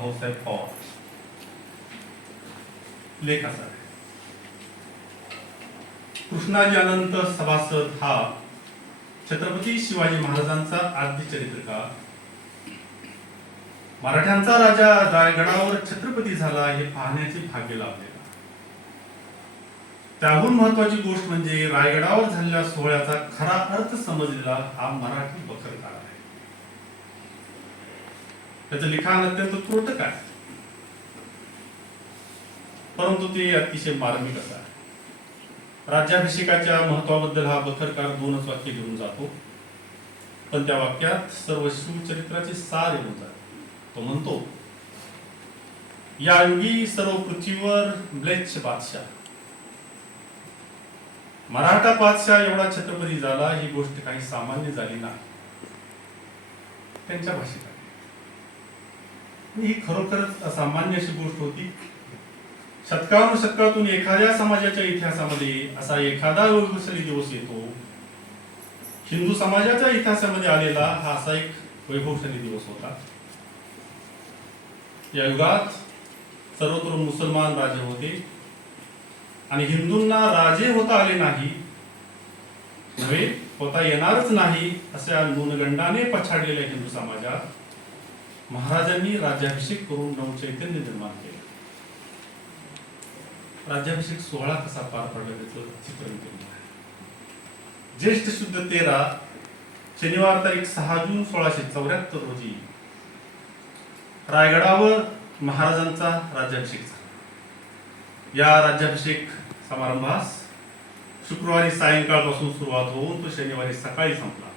भाऊसाहेब पवार. लेख असा आहे, कृष्णाजी अनंत सभासद हा छत्रपती शिवाजी महाराजांचा आद्य चरित्रकार. मराठ्यांचा राजा रायगडावर छत्रपती झाला हे पाहण्याचे भाग्य लाभलेला. त्याहून महत्वाची गोष्ट म्हणजे रायगडावर झालेल्या सोहळ्याचा खरा अर्थ समजलेला हा मराठी बखरकार आहे. त्याचं लिखाण अत्यंत त्रोटक आहे, परंतु ते अतिशय मार्मिक असं आहे. राज्याभिषेकाच्या महत्वाबद्दल हा बखरकार 2च वाक्य घेऊन जातो, पण त्या वाक्यात सर्व शिवचरित्राचे सार येऊन जाते. तो म्हणतो, या युगी सर्व पृथ्वीवर म्लेच्छ बादशाह, मराठा बादशाह एवढा छत्रपती झाला ही गोष्ट काही सामान्य झाली नाही. त्यांच्या भाषेत ही खरोखरच असामान्य अशी गोष्ट होती. शतकानुशतकातून एखाद्या समाजाच्या इतिहासामध्ये असा एखादा वैभवशाली दिवस येतो. हिंदू समाजाच्या इतिहासामध्ये आलेला हा असा एक वैभवशाली दिवस होता. या युगात सर्वत्र मुसलमान राजे होते आणि हिंदूंना राजे होता आले नाही, नव्हे होता येणारच नाही अशा न्यूनगंडाने पछाडलेल्या हिंदू समाजात महाराजांनी राज्याभिषेक करून नवचैतन्य निर्माण केले. राज्याभिषेक सोहळा कसा पार पडला त्याचं चित्रण केलं आहे. ज्येष्ठ शुद्ध 13 शनिवार तारीख 6 जून 1674 रोजी रायगडावर महाराजांचा राज्याभिषेक झाला. या राज्याभिषेक समारंभास शुक्रवारी सायंकाळपासून सुरुवात होऊन तो शनिवारी सकाळी संपला.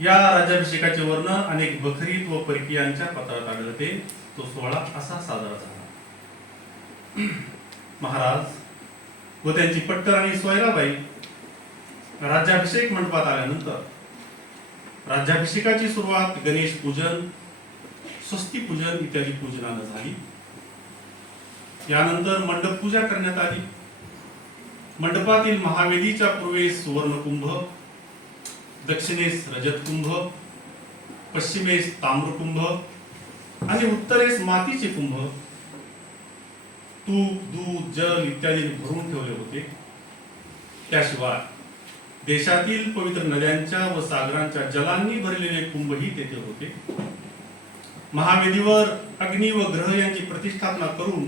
या राज्याभिषेकाचे वर्णन अनेक बखरीत व परकीयांच्या पत्रात आढळते. तो सोहळा असा साजरा झाला. महाराज व त्यांची पट्टराणी सोयराबाई राज्याभिषेक मंडपात आल्यानंतर राज्याभिषेकाची सुरुवात गणेश पूजन, स्वस्ती पूजन इत्यादी पूजनानं झाली. यानंतर मंडप पूजा करण्यात आली. मंडपातील महावेदीच्या पूर्वेस सुवर्णकुंभ, दक्षिणेस रजतकुंभ, पश्चिमेस ताम्रकुंभ आणि उत्तरेस मातीचे कुंभ तूप, दूध, जल इत्यादी भरून ठेवले होते. त्याशिवाय देशातील पवित्र नद्यांच्या व सागरांच्या जलांनी भरलेले कुंभही तेथे होते. महावेदीवर अग्नी व ग्रह यांची प्रतिष्ठापना करून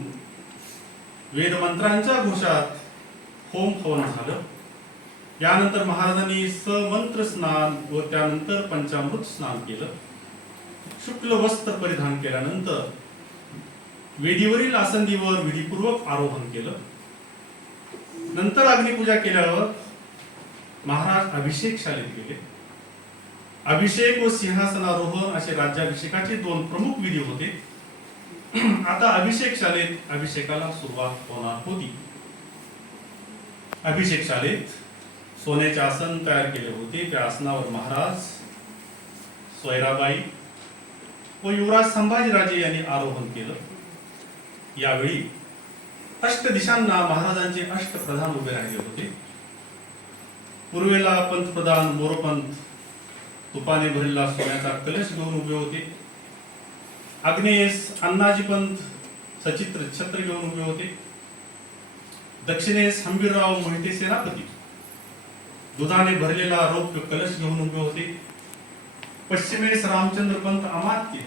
वेदमंत्रांच्या घोषात होम हवन झालं. यानंतर महाराजांनी समंत्र स्नान व त्यानंतर पंचामृत स्नान केलं. शुक्ल वस्त्र परिधान केल्यानंतर वेदीवरील आसंदीवर विधीपूर्वक आरोहण केलं. नंतर अग्निपूजा केल्यावर महाराज अभिषेक शाळेत गेले. अभिषेक व सिंहासनारोहण असे राज्याभिषेकाचे 2 प्रमुख विधी होते. आता अभिषेक शाळेत अभिषेकाला सुरुवात होणार होती. अभिषेक शाळेत सोन्याचे आसन तयार केले होते. त्या आसनावर महाराज, सोयराबाई व युवराज संभाजीराजे यांनी आरोहण केलं. यावेळी अष्टदिशांना महाराजांचे अष्टप्रधान उभे राहिले होते. पूर्वेला पंतप्रधान मोरोपंत तुपाने भरलेला सोन्याचा कलश घेऊन उभे होते. आग्नेयेस अण्णाजी पंत सचित्र छत्र घेऊन उभे होते. दक्षिणेस हंबीरराव मोहिते सेनापती दुधाने भरलेला रौप्य कलश घेऊन उभे होते. पश्चिमेस रामचंद्र पंत अमात्य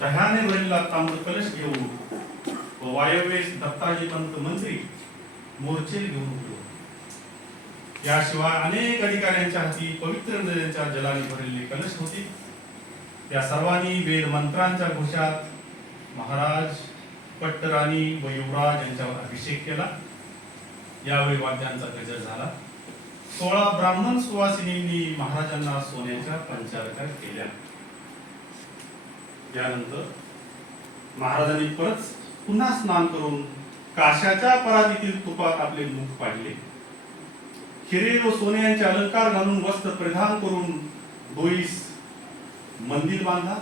दह्याने भरलेला ताम्र कलश घेऊन व वायव्येस दत्ताजी पंत मंत्री मोर्चे घेऊन उभे होते. याशिवाय अनेक अधिकाऱ्यांच्या हाती पवित्र नद्यांच्या जलाने भरलेले कलश होते. या सर्वांनी वेद मंत्रांच्या घोषात महाराज, पट्टराणी व युवराज यांच्यावर अभिषेक केला. यावेळी वाद्यांचा गजर झाला. 16 ब्राह्मण सुवासिनींनी महाराजांना सोन्याच्या पंचारत्या केल्या. यानंतर महाराजांनी परत पुन्हा स्नान करून काशाच्या परातीतील तुपात आपले मुख पाडले. हिरे व सोने यांचे अलंकार घालून वस्त्र परिधान करून डोईस मंदिर बांधला.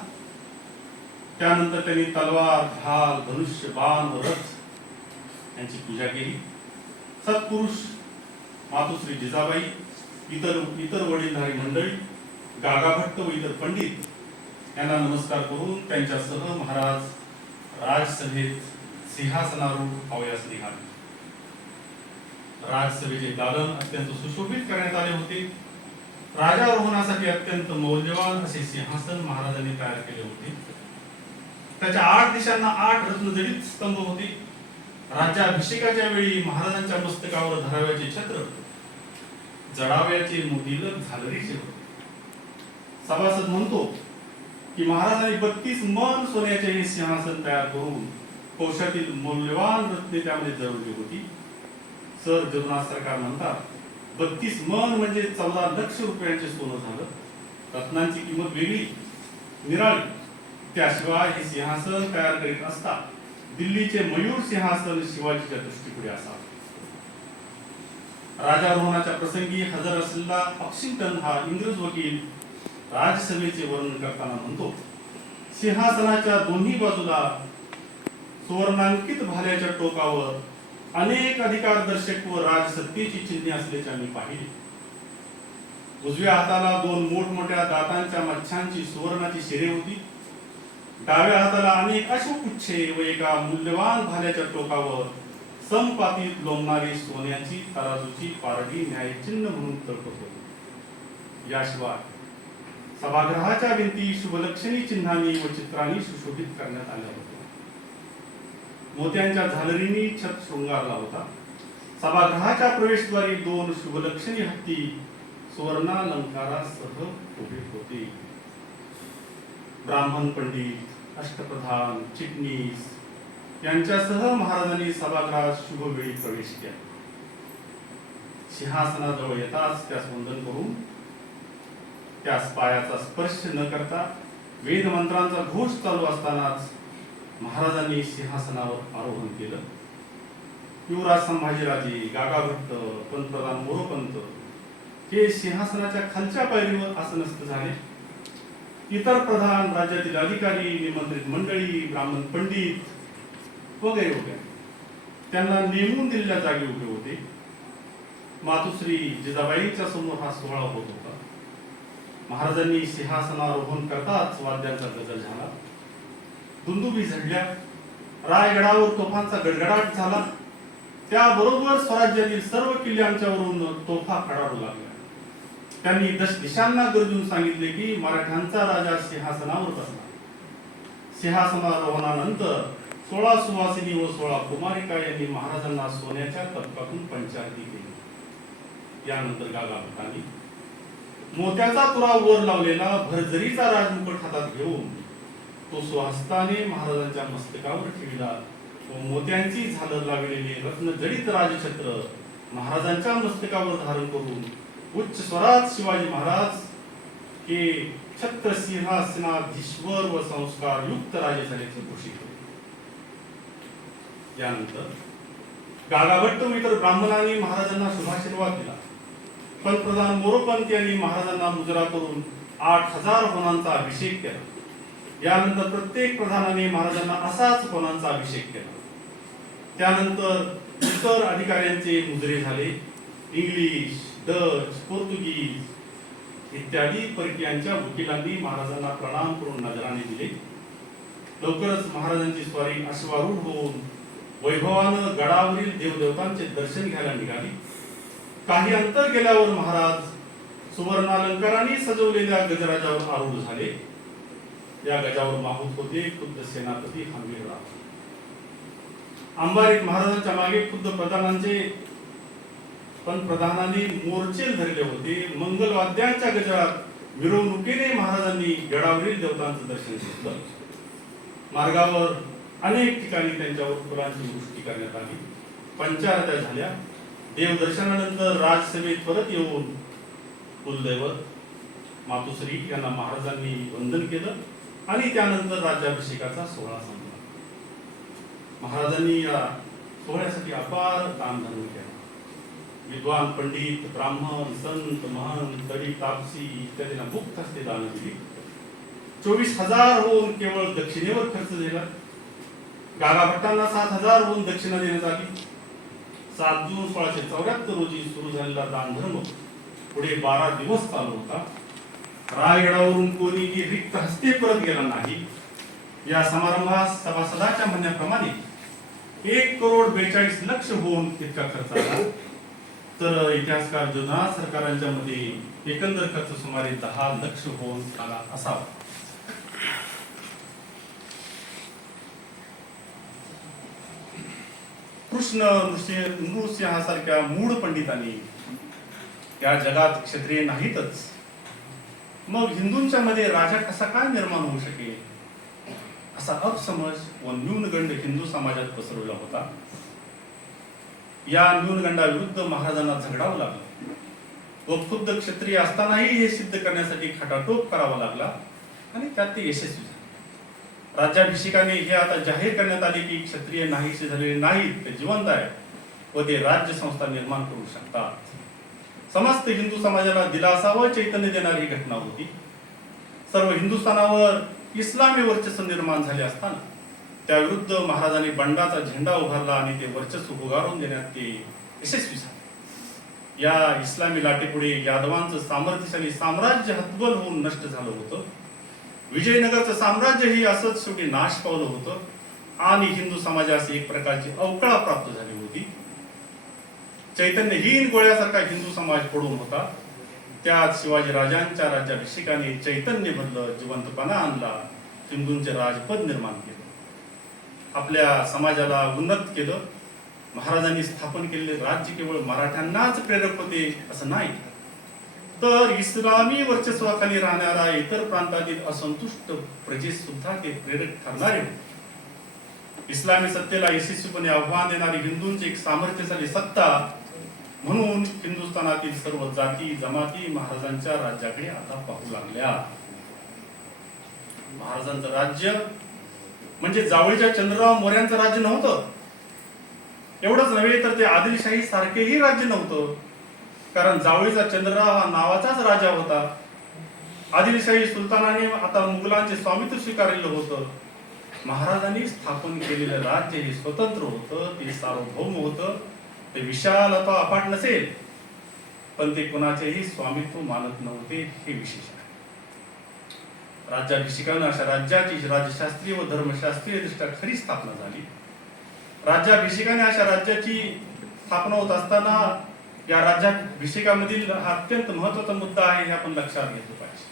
त्यानंतर त्यांनी तलवार, ढाल, धनुष्य, बाण व रथ यांची पूजा केली. सत्पुरुष मातोश्री जिजाबाई, इतर वडीलधारी मंडळी, गागाभट्ट व इतर पंडित यांना नमस्कार करून त्यांच्यासह महाराज राजसभेत सिंहासनारूढ अवयास निघाले. राजसभेचे दालन अत्यंत सुशोभित करण्यात आले होते. राजारोहणासाठी अत्यंत मौल्यवान असे सिंहासन महाराजांनी तयार केले होते. त्याच्या 8 दिशांना 8 रत्नजडित स्तंभ होते. राज्याभिषेकाच्या वेळी महाराजांच्या मस्तकावर धराव्याचे छत्र जडाव्याचे मोतिलक झालरीचे होते. सभासद म्हणतो की महाराजांनी 32 मन सोन्याचे हे सिंहासन तयार करून कोशातील मौल्यवान रत्ने त्यामध्ये जळवली होती. सर जगन्नाथ सरकार म्हणतात 32 मन म्हणजे 14 लक्ष रुपयांचे सोनं झालं. रत्नांची किंमत वेगळी निराळी. त्याशिवाय हे सिंहासन तयार करीत असता दिल्लीचे मयूर सिंहासन शिवाजीच्या दृष्टीपुढे असावे. राजारोहणाच्या प्रसंगी हजर असलेला ऑक्सिंग्टन हा इंग्रज वकील राजसभेचे वर्णन करताना म्हणतो, सिंहासनाच्या दोन्ही बाजूला सुवर्णांकित भाल्याच्या टोकावर अनेक अधिकारदर्शक व राजसत्तेची चिन्हे असल्याचे आम्ही पाहिले. उजव्या हाताला 2 मोठमोठ्या दातांच्या मच्छांची सुवर्णाची शिरे होती. डाव्या हाताला अनेक अश्वपुच्छे व एका मूल्यवान भाल्याच्या टोकावर समपातीत लोंबणारी सोन्याची तराजूची पारडी न्यायचिन्ह म्हणून तळपत होती. याशिवाय सभागृहाच्या भिंती शुभलक्षणी चिन्हांनी व चित्रांनी सुशोभित करण्यात आल्या होत्या. मोत्यांच्या झालरींनी छत शृंगारला होता. सभागृहाच्या प्रवेशद्वारी 2 शुभलक्षणी हत्ती सुवर्णालंकारासह उभे होते. ब्राह्मण पंडित, अष्टप्रधान, चिटणीस यांच्यासह महाराजांनी सभागृहात शुभ वेळी प्रवेश केला. सिंहासनाजवळ येताच त्यास वंदन करून त्यास पायाचा स्पर्श न करता वेद मंत्रांचा घोष चालू असतानाच महाराजांनी सिंहासनावर आरोहण केलं. युवराज संभाजीराजे, गागाभट्ट, पंतप्रधान मोरोपंत हे सिंहासनाच्या खालच्या पायरीवर आसनस्थ झाले. इतर प्रधान, राज्यातील अधिकारी, निमंत्रित मंडळी, ब्राह्मण पंडित वगैरे वगैरे त्यांना नेमून दिलेल्या जागी उभे होते. मातुश्री जिजाबाईंच्या समोर हा सोहळा होत होता. महाराजांनी सिंहासनारोहण करताच वाद्यांचा गजर झाला, दुंदुबी झडल्या, रायगडावर तोफांचा गडगडाट झाला. त्याबरोबर स्वराज्यातील सर्व किल्ल्यांच्यावरून तोफा खडारू लागल्या. त्यांनी दिशांना गरजून सांगितले की मराठ्यांचा राजा सिंहासनावर बसला. सिंहासनारोहणानंतर 16 सुवासिनी व 16 कुमारिका यांनी महाराजांना सोन्याच्या तबकातून पंचारती केली. यानंतर गागाभट्टांनी मोत्याचा तुरा वर लावलेला भरजरीचा राजमुकुट हातात घेऊन तो स्वहस्ताने महाराजांच्या मस्तकावर ठेवला व मोत्यांची झालर लावलेले रत्नजडित राजछत्र महाराजांच्या मस्तकावर धारण करून उच्च स्वरात शिवाजी महाराज हे छत्र सिंहासनाधीश्वर व संस्कार युक्त राजे झाल्याचे घोषित केले. यानंतर गागाभट्ट व इतर ब्राह्मणांनी महाराजांना शुभाशीर्वाद दिला. पंतप्रधान मोरोपंत यांनी महाराजांना मुजरा करून 8000 होनांचा अभिषेक केला. यानंतर प्रत्येक प्रधानाने महाराजांना असाच होनांचा अभिषेक केला. त्यानंतर इतर अधिकाऱ्यांचे मुजरे झाले. इंग्लिश, डच, पोर्तुगीज इत्यादी परकीयांच्या वकिलांनी महाराजांना प्रणाम करून नजराने दिले. लवकरच महाराजांची स्वारी अश्वारूढ होऊन वैभवानं गडावरील देवदेवतांचे दर्शन घ्यायला निघाली. काही अंतर गेल्यावर महाराज सुवर्णालंकारांनी सजवलेल्या गजराजावर आरूढ झाले. या गजावर माहूत होते खुद्द सेनापती हंबीरराव. अंबारीत महाराजांच्या मागे खुद्द पंतप्रधानांनी मोर्चेल धरले होते. मंगलवाद्यांच्या गजरात मिरवणुकीने महाराजांनी गडावरील देवतांचं दर्शन घेतलं. मार्गावर अनेक ठिकाणी त्यांच्यावर फुलांची वृष्टी करण्यात आली. पंचारत्या झाल्या. देवदर्शनानंतर राजसभेत परत येऊन कुलदैवत मातुश्री यांना महाराजांनी वंदन केलं आणि त्यानंतर राज्याभिषेकाचा सोहळा संपला. महाराजांनी या सोहळ्यासाठी अपार दानधर्म केला. विद्वान, पंडित, ब्राह्मण, संत, महंत, तडी, तापसी इत्यादींना मुक्त हस्ते दान दिली. 24,000 होऊन केवळ दक्षिणेवर खर्च झाला. गागाभट्टांना 7,000 होऊन दक्षिणा देण्यात आली. 7 जून 1674 रोजी सुरू झालेला दानधर्म पुढे 12 दिवस चालू होता. रायगडावरून कोणीही रिक्त हस्ते परत गेला नाही. या समारंभात सभासदाच्या म्हणण्याप्रमाणे 1,42,00,000 होऊन इतका खर्च आला. तर इतिहासकार जोधनाथ सरकारांच्या मध्ये एकंदर खर्च सुमारे 10,00,000 होऊन आला असावा. कृष्ण नृसिंहासारख्या मूढ पंडितांनी या जगात क्षत्रिय नाहीतच, मग हिंदूंच्या मध्ये राजा कसा काय निर्माण होऊ शकेल असा अपसमज व न्यूनगंड हिंदू समाजात पसरवला होता. या न्यूनगंडाविरुद्ध महाराजांना झगडावं लागलं व खुद्द क्षत्रिय असतानाही हे सिद्ध करण्यासाठी खटाटोप करावा लागला आणि त्यात ते यशस्वी झाले. राज्याभिषेकाने हे आता जाहीर करण्यात आले की क्षत्रिय नाहीसे झालेले नाहीत, ते जिवंत आहेत व ते राज्य संस्था निर्माण करू शकतात. समस्त हिंदू समाजाला दिलासा व चैतन्य देणारी घटना होती. सर्व हिंदुस्थानावर इस्लामी वर्चस्व निर्माण झाले असताना त्याविरुद्ध महाराजांनी बंडाचा झेंडा उभारला आणि ते वर्चस्व उगारून देण्यात ते यशस्वी झाले. या इस्लामी लाटेपुढे यादवांचं सामर्थ्यशाली साम्राज्य हतबल होऊन नष्ट झालं होतं. विजयनगरचं साम्राज्यही असंच शेवटी नाश पावलं होतं आणि हिंदू समाजास एक प्रकारची अवकळा प्राप्त झाली होती. चैतन्यहीन गोळ्यासारखा हिंदू समाज पडून होता. त्यात शिवाजी राजांच्या राज्याभिषेकाने चैतन्य भरलं, जिवंतपणा आणला, हिंदूंचे राजपद निर्माण केलं, आपल्या समाजाला उन्नत केलं. महाराजांनी स्थापन केलेले राज्य केवळ मराठ्यांनाच प्रेरक होते असं नाही, तर इस्लामी वर्चस्वाखाली राहणाऱ्या इतर प्रांतातील असंतुष्ट प्रजेस सुद्धा ते प्रेरक ठरणारे होते. इस्लामी सत्तेला यशस्वीपणे आव्हान देणारी हिंदूंची एक सामर्थ्यशाली सत्ता म्हणून हिंदुस्थानातील सर्व जाती जमाती महाराजांच्या राज्याकडे आता पाहू लागल्या. महाराजांचं राज्य म्हणजे जावळीच्या चंद्रराव मोऱ्यांचं राज्य नव्हतं. एवढंच नव्हे तर ते आदिलशाही सारखेही राज्य नव्हतं, कारण जावळीचा चंद्रराव हा नावाचाच राजा होता. आदिलशाही सुलतानाने आता मुघलांचे स्वामित्व स्वीकारलेलं होतं. महाराजांनी स्थापन केलेलं राज्य हे स्वतंत्र होतं, ते सार्वभौम होतं, ते विशाल अथवा अफाट नसेल, पण ते कोणाचेही स्वामित्व मानत नव्हते, हे विशेष आहे. राज्याभिषेकाने अशा राज्याची राजशास्त्रीय व धर्मशास्त्रीय दृष्ट्या खरी स्थापना झाली. राज्याभिषेकाने अशा राज्याची स्थापना होत असताना या राज्याभिषेकामधील हा अत्यंत महत्वाचा मुद्दा आहे, हे आपण लक्षात घेतलं पाहिजे.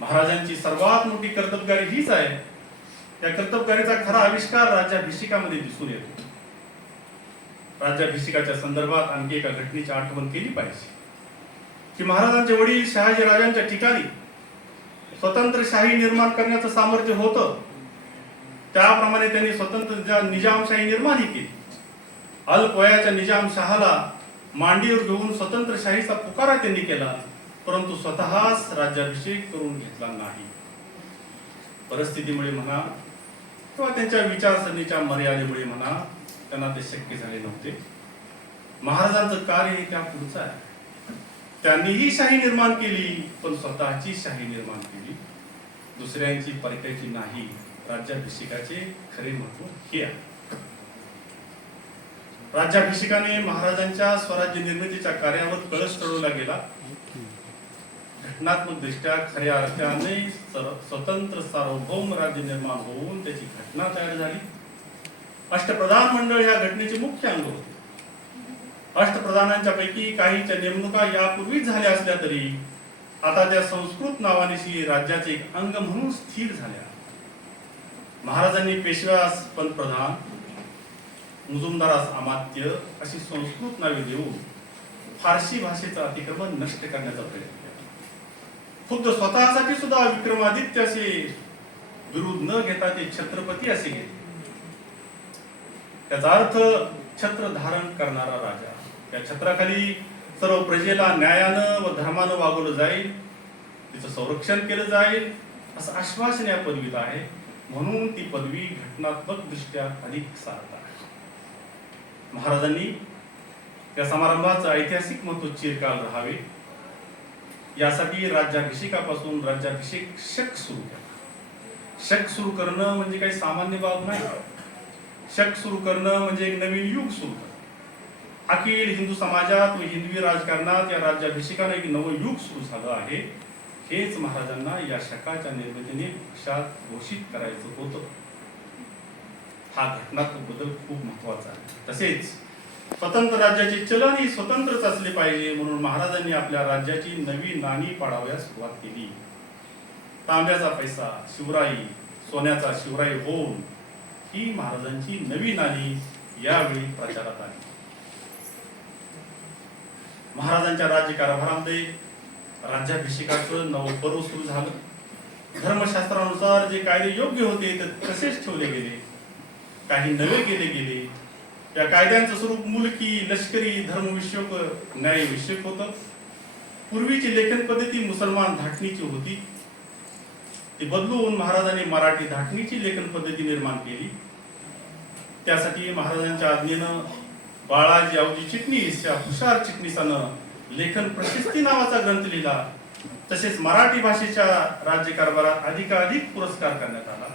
महाराजांची सर्वात मोठी कर्तबगारी हीच आहे. त्या कर्तबगारीचा खरा आविष्कार राज्याभिषेकामध्ये दिसून येतो. राज्याभिषेकाच्या संदर्भात आणखी एका घटनेची आठवण केली पाहिजे की महाराजांचे वडील शहाजी राजांच्या ठिकाणी स्वतंत्र शाही निर्माण करण्याचं सामर्थ्य होतं. त्याप्रमाणे त्यांनी स्वतंत्र निजामशाही निर्माण केली. अल्प वयाच्या निजामशहाला मांडीवर घेऊन स्वतंत्र शाहीचा पुकारा त्यांनी केला, परंतु स्वतःच राज्याभिषेक करून घेतला नाही. परिस्थितीमुळे म्हणा किंवा त्यांच्या विचारसरणीच्या मर्यादेमुळे म्हणा त्यांना ते शक्य झाले नव्हते. महाराजांचं कार्य हे त्या पुढचं आहे. त्यांनीही शाही निर्माण केली, पण स्वतःची शाही निर्माण केली, दुसऱ्यांची परक्याची नाही. राज्याभिषेकाचे खरे महत्व हे आहे. राज्याभिषेकाने महाराजांच्या स्वराज्य निर्मितीच्या कार्यावर कळस चढवला गेला. घटनात्मक दृष्ट्या खऱ्या अर्थाने स्वतंत्र सार्वभौम राज्य निर्माण होऊन त्याची घटना तयार झाली. अष्टप्रधान मंडळ या घटनेचे मुख्य अंग होते. अष्टप्रधानांच्या पैकी काहींच्या नेमणुका यापूर्वीच झाल्या असल्या तरी आता त्या संस्कृत नावानिशी राज्याचे एक अंग म्हणून स्थिर झाल्या. महाराजांनी पेशव्यास पंतप्रधान, मुजुमदारास अमात्य अशी संस्कृत नावे देऊन फारसी भाषेचं अतिक्रमण नष्ट करण्याचा प्रयत्न केला. खुद्द स्वतःसाठी सुद्धा विक्रमादित्य असे विरोध न घेता ते छत्रपती असे घेतले. त्याचा अर्थ छत्र धारण करणारा राजा. त्या छत्राखाली सर्व प्रजेला न्यायानं व धर्मानं वागवलं जाईल, तिचं संरक्षण केलं जाईल असं आश्वासन या पदवीत आहे. म्हणून ती पदवी घटनात्मक दृष्ट्या अधिक सार्थ आहे. महाराजांनी या समारंभाचं ऐतिहासिक महत्व चिरकाल राहावे यासाठी राज्याभिषेकापासून राज्याभिषेक शक सुरू केला. शक सुरू करणं म्हणजे काही सामान्य बाब नाही. शक सुरू करणं म्हणजे एक नवीन युग सुरू करणं. अखिल हिंदू समाजात व हिंदवी राजकारणात या राज्याभिषेकाने एक नवं युग सुरू झालं आहे. हेच महाराजांना या शकाच्या निर्मितीने पक्षात घोषित करायचं होतं. हा घटनात्मक बदल खूप महत्वाचा आहे. तसेच स्वतंत्र राज्याचे चलन ही स्वतंत्रच असले पाहिजे म्हणून महाराजांनी आपल्या राज्याची नवी नाणी पाडावयास सुरुवात केली. तांब्याचा पैसा शिवराई, सोन्याचा शिवराई होऊन ही महाराजांची नवी नाणी यावेळी प्रचारात आली. महाराजांच्या राज्यकारभारामध्ये राज्याभिषेकाचं नवं पर्व सुरू झालं. धर्मशास्त्रानुसार जे कायदे योग्य होते ते तसेच ठेवले गेले, काही नवे केले गेले. या कायद्यांचं स्वरूप मुलकी, लष्करी, धर्मविषयक, न्यायविषयक होतं. पूर्वीची लेखन पद्धती मुसलमान धाटणीची होती, ती बदलून महाराजांनी मराठी धाटणीची लेखन पद्धती निर्माण केली. त्यासाठी महाराजांच्या आज्ञेनं बाळाजी आवजी चिटणीस या हुशार चिटणीसानं लेखन प्रशस्ती नावाचा ग्रंथ लिहिला. तसेच मराठी भाषेच्या राज्यकारभारात अधिकाधिक पुरस्कार करण्यात आला.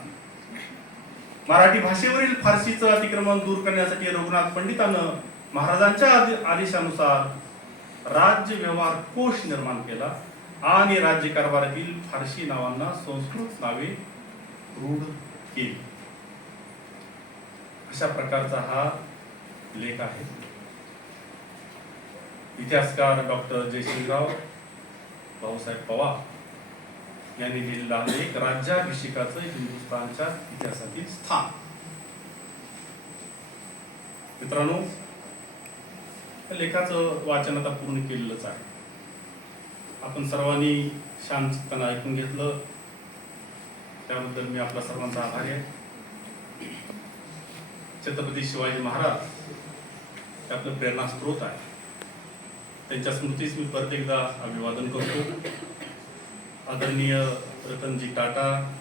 मराठी भाषेवरील फारसीचं अतिक्रमण दूर करण्यासाठी रघुनाथ पंडितानं महाराजांच्या आदेशानुसार राज्य व्यवहार कोश निर्माण केला आणि राज्यकारभारातील फारसी नावांना संस्कृत नावे रूढ केली. अशा प्रकारचा हा लेख आहे. इतिहासकार डॉक्टर जयसिंगराव भाऊसाहेब पवार यांनी लिहिलेला लेख राज्याभिषेकाचं हिंदुस्थानच्या इतिहासातील स्थान. मित्रांनो, या लेखाचं वाचन आता पूर्ण केलेलंच आहे. आपण सर्वांनी शांत चित्तानं ऐकून घेतलं त्याबद्दल मी आपला सर्वांचा आभारी आहे. छत्रपती शिवाजी महाराज हे आपलं प्रेरणास्त्रोत आहे. त्यांच्या स्मृतीस मी परत एकदा अभिवादन करतो. आदरणीय रतनजी टाटा,